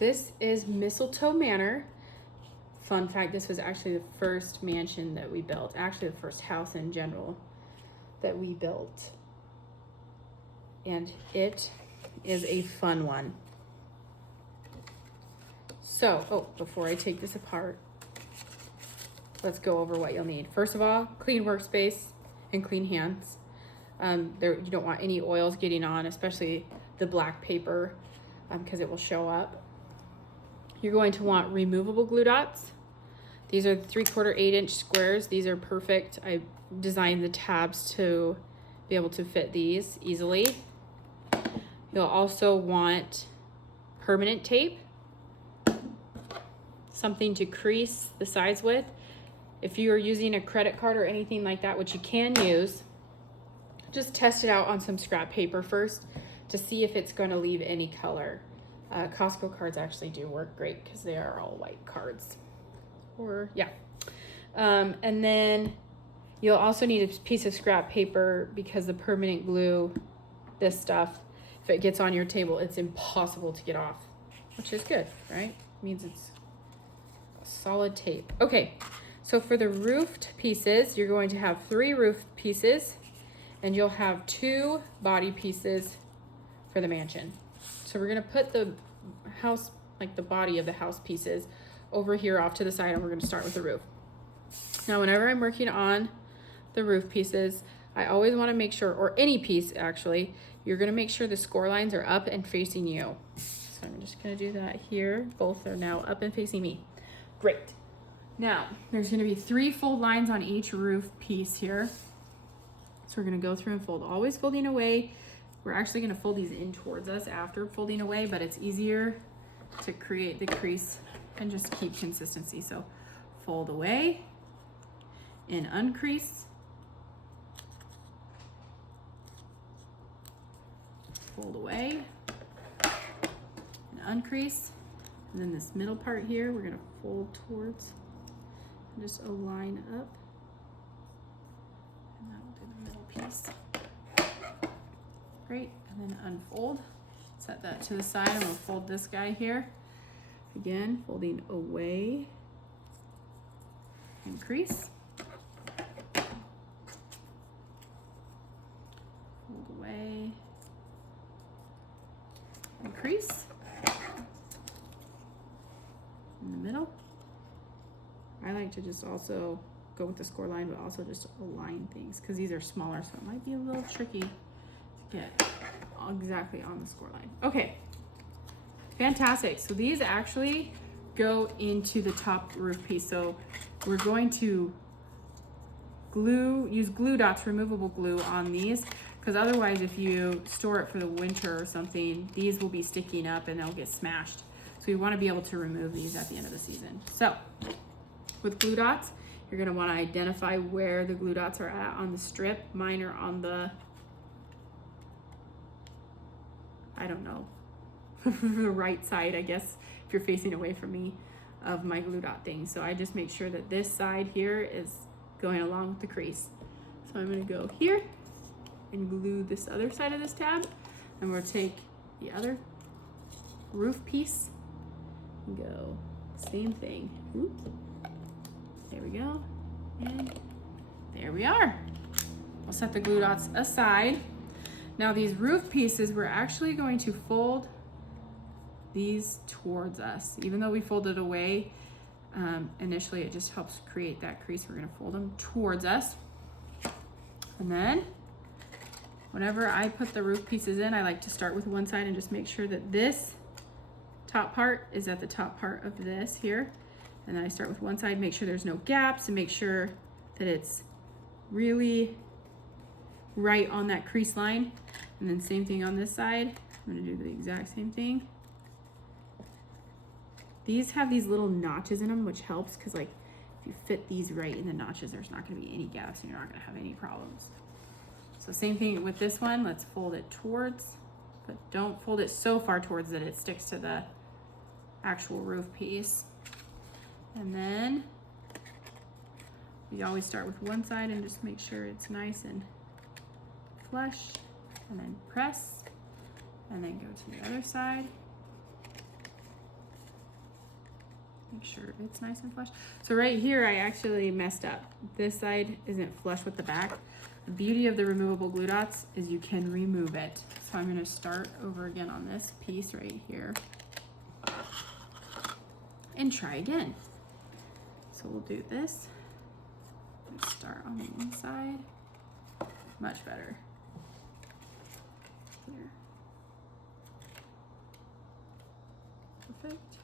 This is Mistletoe Manor. Fun fact, this was actually the first mansion that we built. Actually, the first house in general that we built. And it is a fun one. So, before I take this apart, let's go over what you'll need. First of all, clean workspace and clean hands. You don't want any oils getting on, especially the black paper, because it will show up. You're going to want removable glue dots. These are 3/4 8-inch squares. These are perfect. I designed the tabs to be able to fit these easily. You'll also want permanent tape, something to crease the sides with. If you are using a credit card or anything like that, which you can use, just test it out on some scrap paper first to see if it's going to leave any color. Costco cards actually do work great because they are all white cards. And then you'll also need a piece of scrap paper because the permanent glue, this stuff, if it gets on your table, it's impossible to get off, which is good, right? It means it's a solid tape. Okay, so for the roofed pieces, you're going to have 3 roof pieces and you'll have 2 body pieces for the mansion. So we're gonna put the house, like the body of the house pieces, over here off to the side, and we're gonna start with the roof. Now, whenever I'm working on the roof pieces, I always wanna make sure, or any piece actually, you're gonna make sure the score lines are up and facing you. So I'm just gonna do that here. Both are now up and facing me. Great. Now, there's gonna be 3 fold lines on each roof piece here. So we're gonna go through and fold, always folding away. We're actually gonna fold these in towards us after folding away, but it's easier to create the crease and just keep consistency. So fold away and uncrease. Fold away and uncrease. And then this middle part here, we're gonna fold towards and just align up. And that will do the middle piece. Great, and then unfold. Set that to the side, and we'll fold this guy here. Again, folding away, increase. Fold away, increase. In the middle. I like to just also go with the score line, but also just align things because these are smaller, so it might be a little tricky to get exactly on the score line. Okay, fantastic. So these actually go into the top roof piece. So we're going to use glue dots, removable glue on these, because otherwise if you store it for the winter or something, these will be sticking up and they'll get smashed. So you want to be able to remove these at the end of the season. So with glue dots, you're going to want to identify where the glue dots are at on the strip. Mine are on the, I don't know, the right side, I guess, if you're facing away from me, of my glue dot thing. So I just make sure that this side here is going along with the crease. So I'm going to go here and glue this other side of this tab, and we'll take the other roof piece and go same thing. Oop. There we go, and there we are. We'll set the glue dots aside. Now these roof pieces, we're actually going to fold these towards us. Even though we folded away initially, it just helps create that crease. We're gonna fold them towards us. And then whenever I put the roof pieces in, I like to start with one side and just make sure that this top part is at the top part of this here. And then I start with one side, make sure there's no gaps, and make sure that it's really right on that crease line. And then same thing on this side. I'm gonna do the exact same thing. These have these little notches in them, which helps because like if you fit these right in the notches, there's not gonna be any gaps and you're not gonna have any problems. So same thing with this one. Let's fold it towards, but don't fold it so far towards that it sticks to the actual roof piece. And then we always start with one side and just make sure it's nice and flush, and then press, and then go to the other side. Make sure it's nice and flush. So right here, I actually messed up. This side isn't flush with the back. The beauty of the removable glue dots is you can remove it. So I'm gonna start over again on this piece right here and try again. So we'll do this. Let's start on the inside. Much better. Here. Perfect.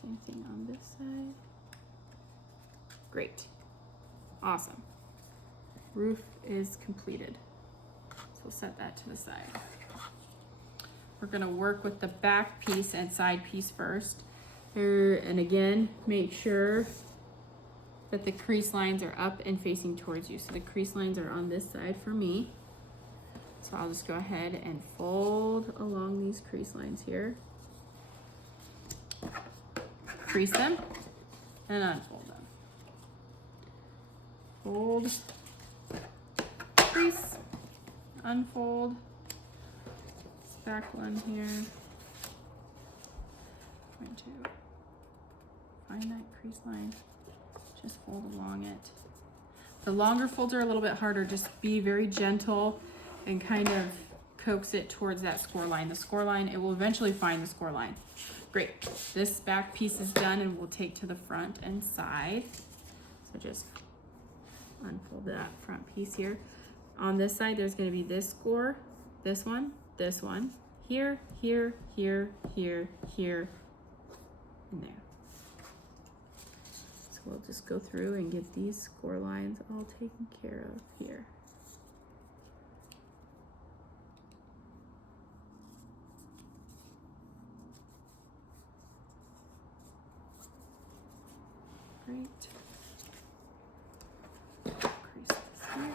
Same thing on this side. Great. Awesome. Roof is completed. So we'll set that to the side. We're gonna work with the back piece and side piece first. And again, make sure that the crease lines are up and facing towards you. So the crease lines are on this side for me. So I'll just go ahead and fold along these crease lines here. Crease them and unfold them. Fold, crease, unfold. This back one here. I'm going to find that crease line, just fold along it. The longer folds are a little bit harder. Just be very gentle and kind of coax it towards that score line. The score line, it will eventually find the score line. Great. This back piece is done and we'll take to the front and side. So just unfold that front piece here. On this side, there's going to be this score, this one, here, here, here, here, here, and there. So we'll just go through and get these score lines all taken care of here. Great. Crease this here.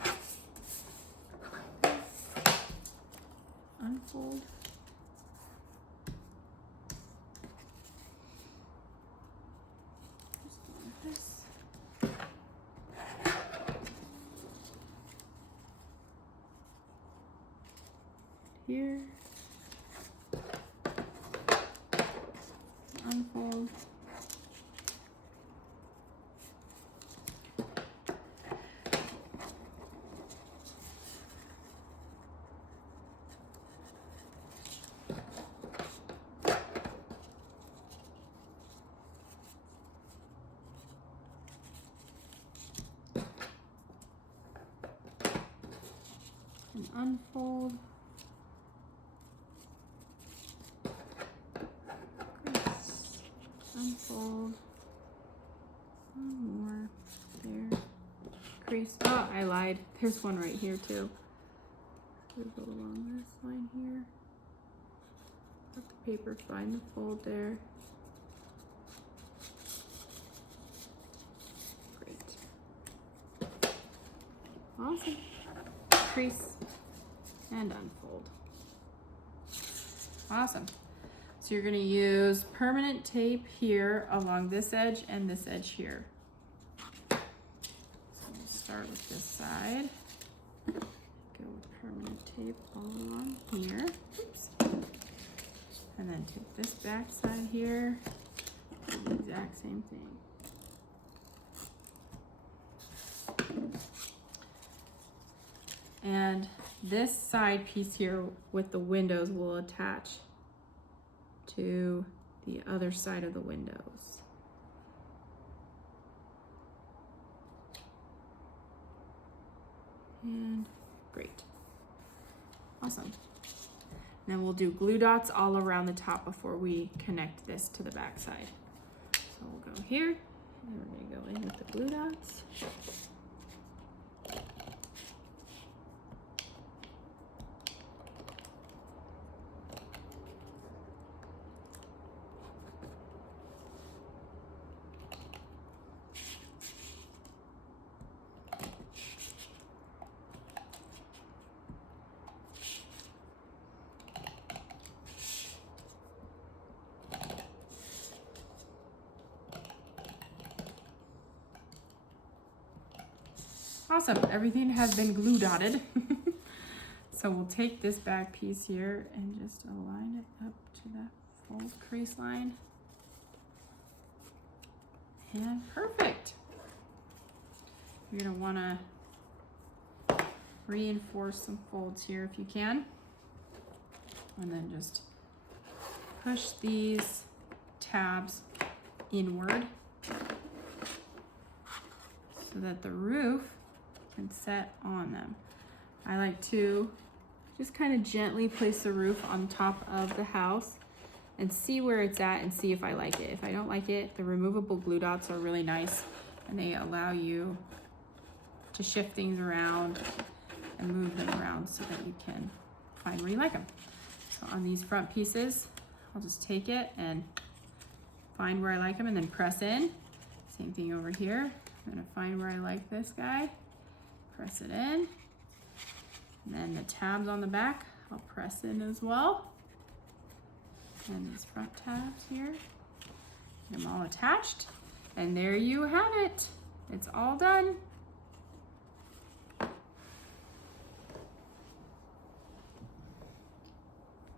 Unfold. Just like this. Here. Unfold. And unfold. Crease. Unfold. One more there. Crease. Oh, I lied. There's one right here too. We'll go along this line here. Let the paper find the fold there. Great. Awesome. Crease and unfold. Awesome. So you're going to use permanent tape here along this edge and this edge here. So we'll start with this side. Go with permanent tape all along here. Oops. And then take this back side here. Do the exact same thing. And this side piece here with the windows will attach to the other side of the windows. And great. Awesome. Then we'll do glue dots all around the top before we connect this to the back side. So we'll go here, and we're gonna go in with the glue dots. Awesome, everything has been glue dotted. So we'll take this back piece here and just align it up to that fold crease line. And perfect. You're gonna wanna reinforce some folds here if you can. And then just push these tabs inward so that the roof can set on them. I like to just kind of gently place the roof on top of the house and see where it's at and see if I like it. If I don't like it, the removable glue dots are really nice and they allow you to shift things around and move them around so that you can find where you like them. So on these front pieces, I'll just take it and find where I like them and then press in. Same thing over here. I'm gonna find where I like this guy, press it in. And then the tabs on the back, I'll press in as well. And these front tabs here, get them all attached. And there you have it. It's all done.